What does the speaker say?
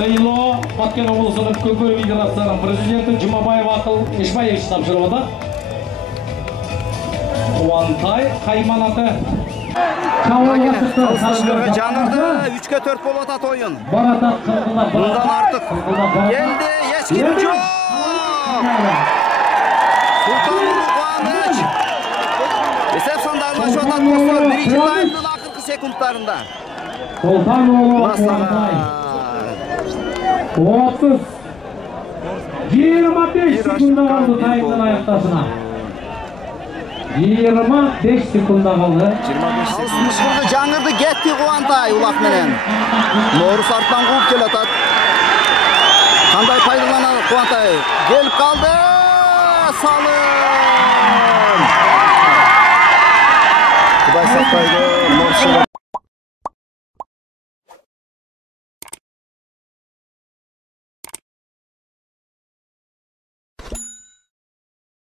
Сыйлоо Баткен облысының көкөр федерацияның президенті Жұмабаев Ақыл Ешбаевич тапшырып отыр. Қуантай Қайманаты. Алысташқырға жаңырды, 3-4 болып атат ойын. Бұндан артық. Келді, ешкім жоқ. Сұлтанұлы Қуаныш. Есеп сандарына шотат достар, бірінші таймның ақырғы секундтарында. Сұлтанұлы Қуантай. 30. 25 секунда қалды таймның аяқтасына. 25 секунда қалды. Алысташқырға жаңырды, кетті Қуантай ұлақ менен. Норус артынан қуып кел атат. Қандай пайдаланады Қуантай? Келіп қалды. Салым! Құдай сақтайды.